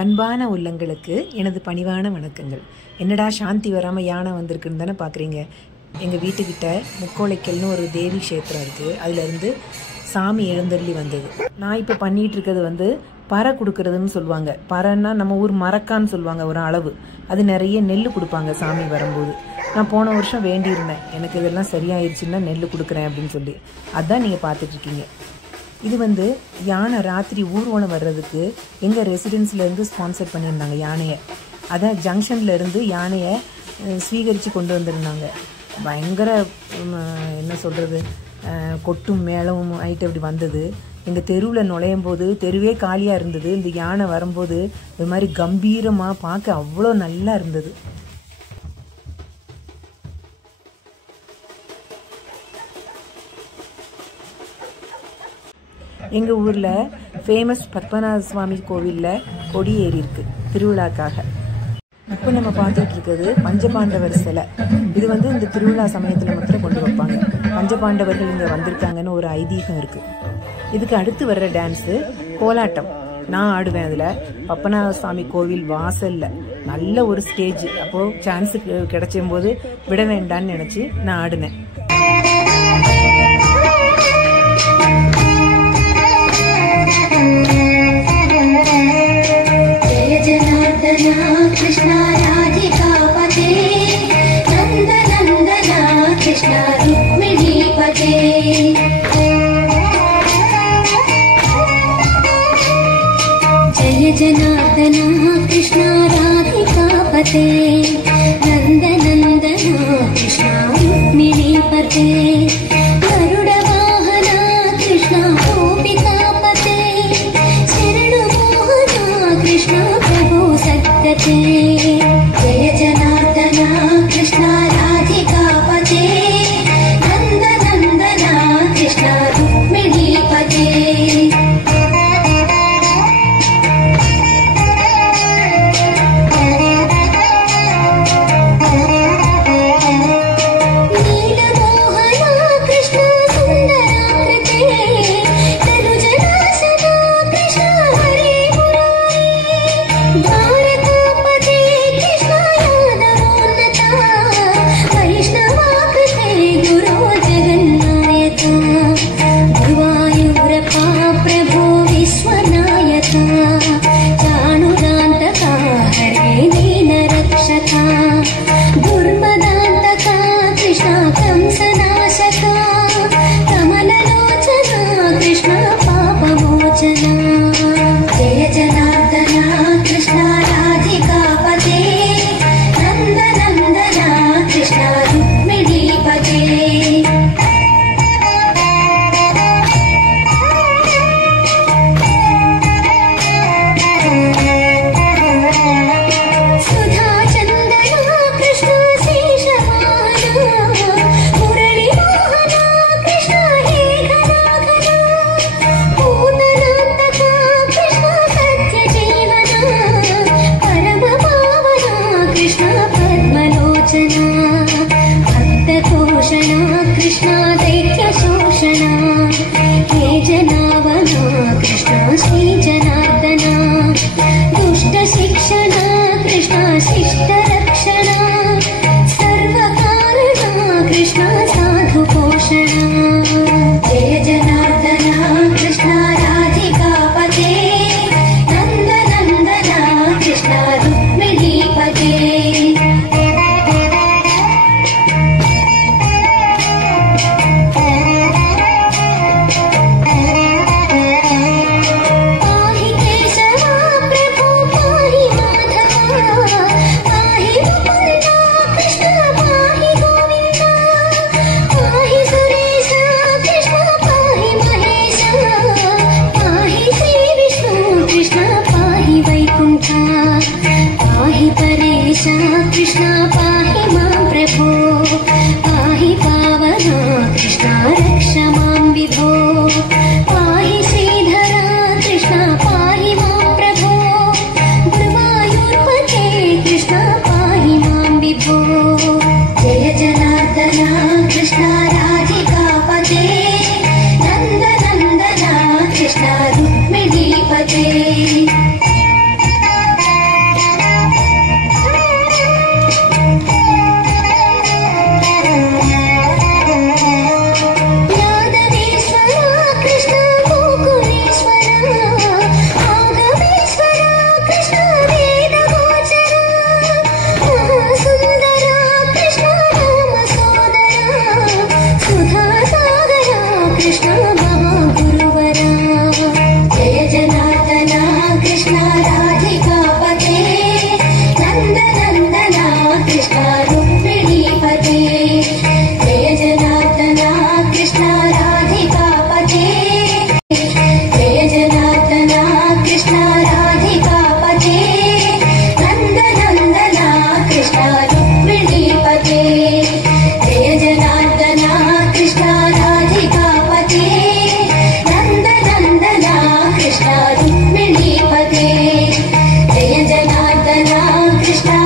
பண்பான உள்ளங்களுக்கு எனது பணிவான வணக்கங்கள். என்னடா சாந்தி வராமல் யானை வந்திருக்குன்னு தானே பார்க்குறீங்க. எங்கள் வீட்டுக்கிட்ட முக்கோளைக்கல்னு ஒரு தேவி க்ஷேத்திரம் இருக்குது. அதுலேருந்து சாமி எழுந்தருளி வந்தது. நான் இப்போ பண்ணிகிட்டு இருக்கிறது பறை கொடுக்கறதுன்னு சொல்லுவாங்க. பறைன்னா நம்ம ஊர் மரக்கான்னு சொல்லுவாங்க, ஒரு அளவு. அது நிறைய நெல் கொடுப்பாங்க சாமி வரும்போது. நான் போன வருஷம் வேண்டியிருந்தேன், எனக்கு இதெல்லாம் சரியாயிடுச்சுன்னா நெல் கொடுக்குறேன் அப்படின்னு சொல்லி. அதுதான் நீங்கள் பார்த்துட்ருக்கீங்க. இது யானை ராத்திரி ஊர்வலம் வர்றதுக்கு எங்கள் ரெசிடென்ஸ்லேருந்து ஸ்பான்சர் பண்ணியிருந்தாங்க யானையை. அதான் ஜங்ஷன்லேருந்து யானையை ஸ்வீகரித்து கொண்டு வந்திருந்தாங்க. பயங்கர என்ன சொல்கிறது, கொட்டும் மேளமும் ஆகிட்டு அப்படி வந்தது. எங்கள் தெருவில் நுழையும் போது தெருவே காலியாக இருந்தது. இந்த யானை வரும்போது இது மாதிரி கம்பீரமாக பார்க்க அவ்வளோ நல்லா இருந்தது. எங்கள் ஊரில் ஃபேமஸ் பத்மநாத சுவாமி கோவிலில் கொடி ஏறி இருக்கு திருவிழாக்காக. இப்போ நம்ம பார்த்துட்டு இருக்கிறது பஞ்சபாண்டவர் சிலை. இது இந்த திருவிழா சமயத்தில் மாத்திரம் கொண்டு வைப்பாங்க. பஞ்சபாண்டவர்கள் இங்கே வந்திருக்காங்கன்னு ஒரு ஐதீகம் இருக்குது. இதுக்கு அடுத்து வர்ற டான்ஸு கோலாட்டம். நான் ஆடுவேன். அதில் பத்மநாத சுவாமி கோவில் வாசலில் நல்ல ஒரு ஸ்டேஜ். அப்போது சான்ஸு கிடைச்சும் போது விட வேண்டான்னு நினச்சி நான் ஆடினேன். कृष्णा राधिकापते नंद नंदना कृष्णा रुक्मिणीपते जय जनार्दना कृष्णा राधिकापते नंद नंदना कृष्णा रुक्मिणीपते गरुड वाहना कृष्णा गोपिकापते शरण मोहना कृष्णा प्रभु सद्गते जय जनार्दना कृष्णा राधिकापते नंद नंदना कृष्णा रुक्मिणीपते राधिकापते नन्दनन्दना कृष्ण रुक्मिणीपते जय जनार्दना कृष्ण राधिकापते जय जनार्दना कृष्ण राधिकापते नन्दनन्दना कृष्ण रुक्मिणीपते जय जनार्दना कृष्ण राधिकापते नन्दनन्दना कृष्ण रुक्मिणीपते जय जनार्दना कृष्ण